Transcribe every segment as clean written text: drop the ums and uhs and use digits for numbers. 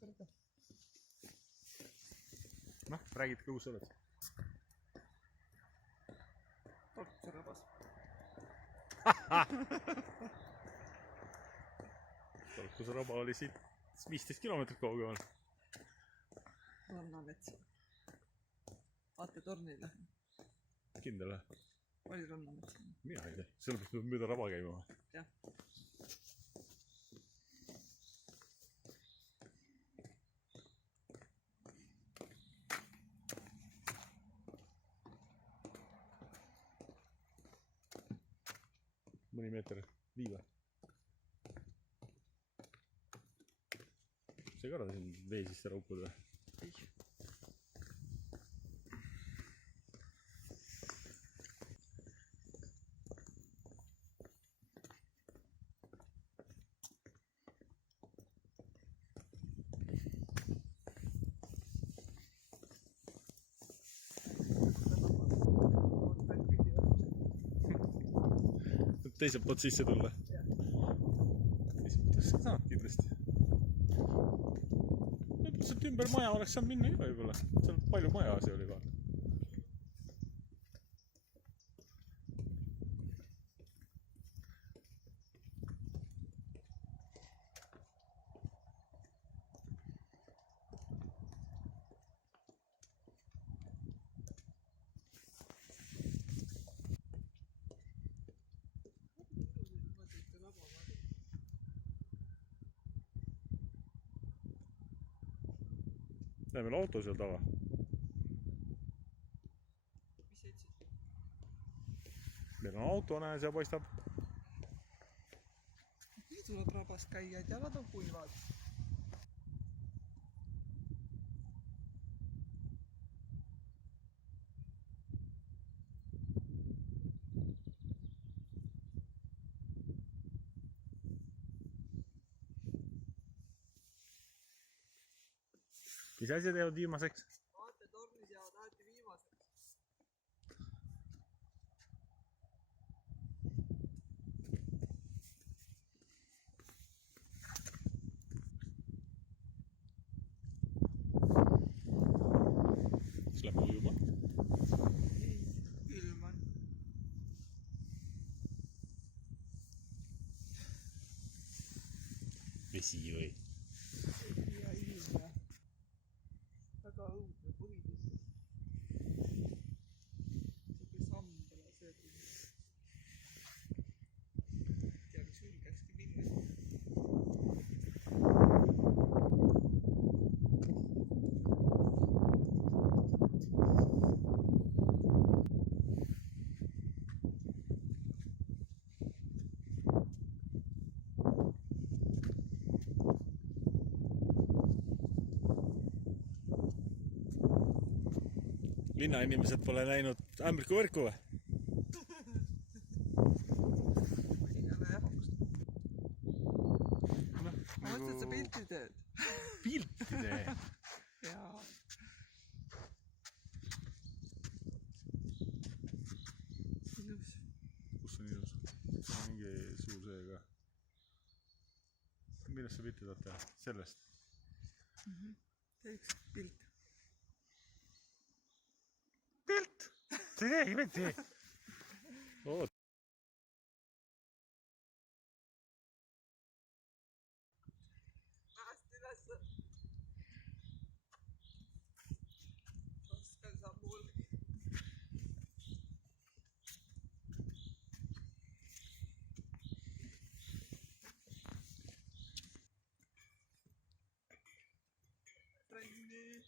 korda. Noh, räägid ka, kus sa oled? Tartuse rabas. Tartuse raba oli siit 15 kilomeetrit kaugemal. Rannamets. Vaate tornile. Kindel või? Oli rannamets. Mina ei tea, sellepärast peab mööda raba käima. Jah. Mõni meeter viiva. See ei karda siin vee sisse raupuda või? Ei. Teiselt poolt sisse tulla. Teiselt poolt oleks saanud kindlasti. Sealt ümber maja oleks saanud minna ka võib-olla. Seal palju majaasi oli vaata. Näe, meil auto seal taga. Mis sa ütlesid? Meil on auto, näe, seal paistab. Nii tuleb rabas käia, et jalad on kuivad. Mis asjad jäävad viimaseks? Vaate tornis jäävad alati viimaseks. Kas lähme ujuma? Ei, külm on. Vesi või? Ja ilm ja väga õudne põhitus. Siuke samm pole söödud. Tea, mis ülgekski minna. Linnainimesed pole näinud ämblikuvõrku või? Siin ei ole jahuks. No, Ma mõtlen, et sa pilti teed. Pilti teed? Jaa. Ilus. Kus on ilus? Mingi suur seega. Millest sa pilti tahad teha? Sellest? Teeks pilt. Pilt! See ei pilti! Oot. Pärast üles. Raskel sammul. Trenni.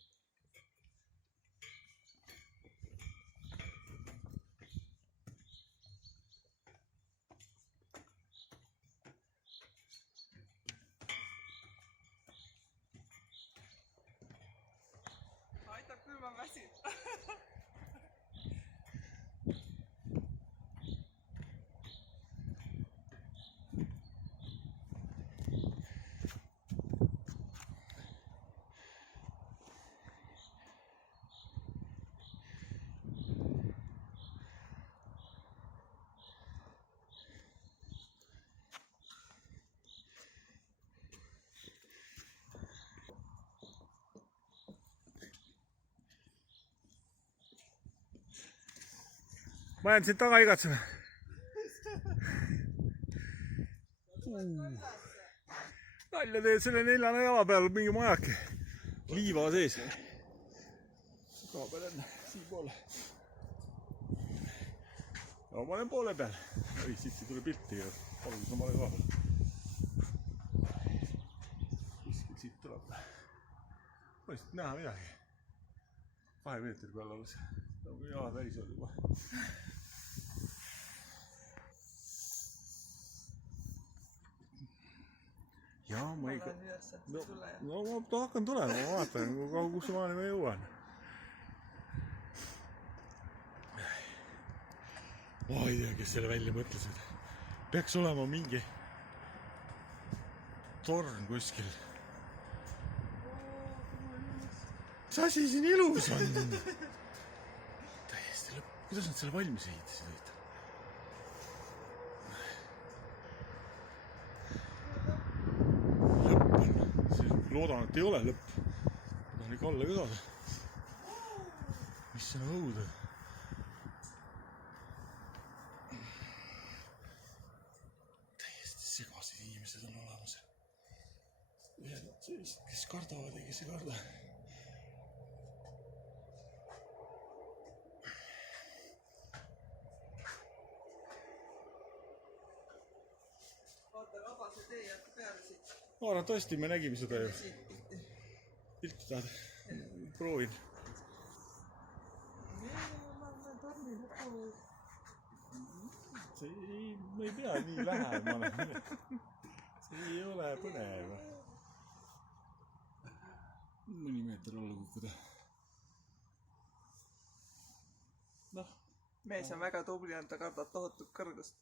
ma jään sind taga igatsema. Nalja teed selle 4 jala peal mingi majake. Liiva sees. Kaabel on siinpoole. Ja ma olen poole peal. Oi, siit tuli pilti. Alguses ma olen kaabel. Kuskil siit tuleb. Ma ei siit näha midagi. 2 meetri peal alles. Jalad välis oli juba. Jaa, ma ei... No ma hakkan tulema, ma vaatan, kus maani ma jõuan. Ma ei tea, kes selle välja mõtlesid. Peaks olema mingi torn kuskil. Mis asi siin ilus on? Täiesti lõpp. Kuidas nad selle valmis ehitasid? Loodan, et ei ole lõpp. Tahan ikka alla ka saada. Mis see on õudu? Täiesti segased inimesed on olemas. Kes kardavad ja kes ei karda. Vaata, vabase tee jätta peale siit. Ma arvan, tõesti, me nägime seda ju. Pilti tahad? Proovin. Me ei pea nii lähemale. See ei ole põnev. Mõni meeter alla kukkuda. Noh. Mees on väga tubli, ta kardab tohutut kõrgust.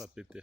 Saad pilti?